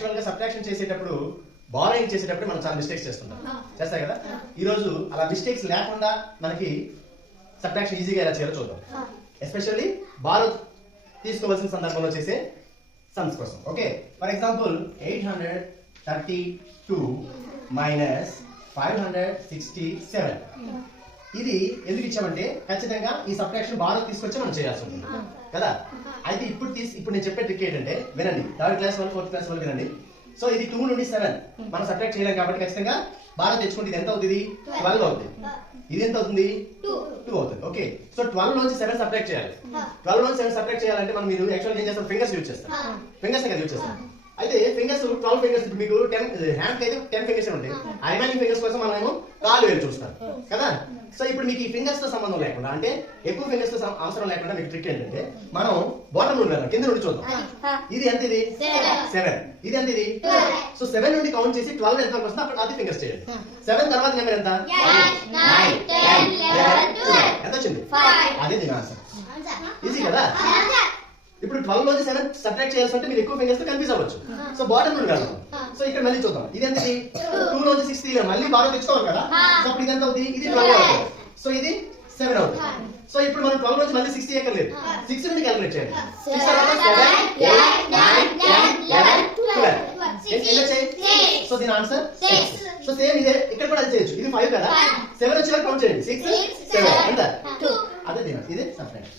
Actual గా subtraction చేసేటప్పుడు borrowing చేసేటప్పుడు మనం చాలా మిస్టేక్స్ చేస్తుంటాం చేస్తాయి కదా. ఈ రోజు అలా మిస్టేక్స్ లేకుండా మనకి సబ్ట్రాక్షన్ ఈజీగా ఎలా చేయాలో చూద్దాం. ఎస్పెషల్లీ బారో తీసుకోవాల్సిన సందర్భంలో చేసే సమ్స్ కోసం. ఓకే, ఫర్ ఎగ్జాంపుల్ 832 మైనస్ 567 ఇది ఎందుకు ఇచ్చామంటే ఖచ్చితంగా ఈ సబ్ట్రాక్షన్ బారో తీసుకొచ్చి మనం చేయాల్సి ఉంటుంది కదా. అయితే ఇప్పుడు నేను చెప్పే ట్రిక్ ఏంటంటే వినండి, థర్డ్ క్లాస్ వాళ్ళు ఫోర్త్ క్లాస్ వాళ్ళు వినండి. సో ఇది 2 నుండి 7 మనం సబ్ట్రాక్ట్ చేయలేం కాబట్టి ఖచ్చితంగా బారో తెచ్చుకుంటే ఇది ఎంత అవుతుంది? 12 అవుతుంది. ఇది ఎంత అవుతుంది? 2 అవుతుంది. ఓకే, సో 12 నుంచి 7 సబ్ట్రాక్ట్ చేయాలి. 12 నుంచి 7 సబ్ట్రాక్ట్ చేయాలంటే మనం మీరు యాక్చువల్గా ఏం చేస్తాం? ఫింగర్స్ యూజ్ చేస్తాం. ఫింగర్స్ కదా యూజ్ చేస్తాం. అయితే ఫింగర్స్ 12 ఫింగర్స్ మీకు 10 హ్యాండ్ అయితే 10 ఫింగర్స్ ఉంటాయి. ఆ రిమైనింగ్ ఫింగర్స్ కోసం మనం ఏమో కాలు వేలు చూస్తాం కదా. సో ఇప్పుడు మీకు ఈ ఫింగర్స్ తో సంబంధం లేకుండా, అంటే ఎక్కువ ఫింగర్స్ తో అవసరం లేకుండా మీకు ట్రిక్ ఏంటంటే మనం బాటమ్ నుండి వెళ్దాం, కింద నుండి చూద్దాం. ఇది ఎంత? ఇది 7. ఇది ఎంత? ఇది 2. సో 7 నుండి కౌంట్ చేసి 12 ఎంత వరకు వస్తుందో అప్పుడు అది ఫింగర్స్ చేయండి. 7 తర్వాత నెంబర్ ఎంత? 9, 10, 11, 12. ఎంత వచ్చింది? అదే దీని ఆన్సర్. ఈజీ కదా. ఇప్పుడు 12 నుంచి 7 సబ్ట్రాక్ట్ చేయాల్సి అంటే మీరు ఎక్కువ ఫింగర్స్ తో కన్ఫ్యూజ్ అవ్వచ్చు. సో బాటమ్ నుండి వెళ్దాం. సో ఇక్కడ మళ్ళీ చూద్దాం. ఇది ఎంత? 2 నుంచి 6 తీయాలి, మళ్ళీ బాగా తెచ్చుకోవాలి కదా. సో అప్పుడు ఇది ఎంత అవుతుంది? ఇది 12 అవుతుంది. సో ఇది 7 అవుతుంది. సో ఇప్పుడు మనం 12 నుంచి మళ్ళీ 6 తీయక్కర్లేదు, 6 నుండి క్యాలిక్యులేట్ చేయాలి. 6 తర్వాత 7, 8, 9, 10, 11, 12. సో దీని ఆన్సర్ 6. సో సేమ్ ఇదే ఇక్కడ కూడా అది చేయొచ్చు. ఇది 5 కదా. 7 వచ్చేలా కౌంట్ చేయండి. 6, 7 ఎంత? అదే దీని ఇదే సబ్ట్రాక్షన్.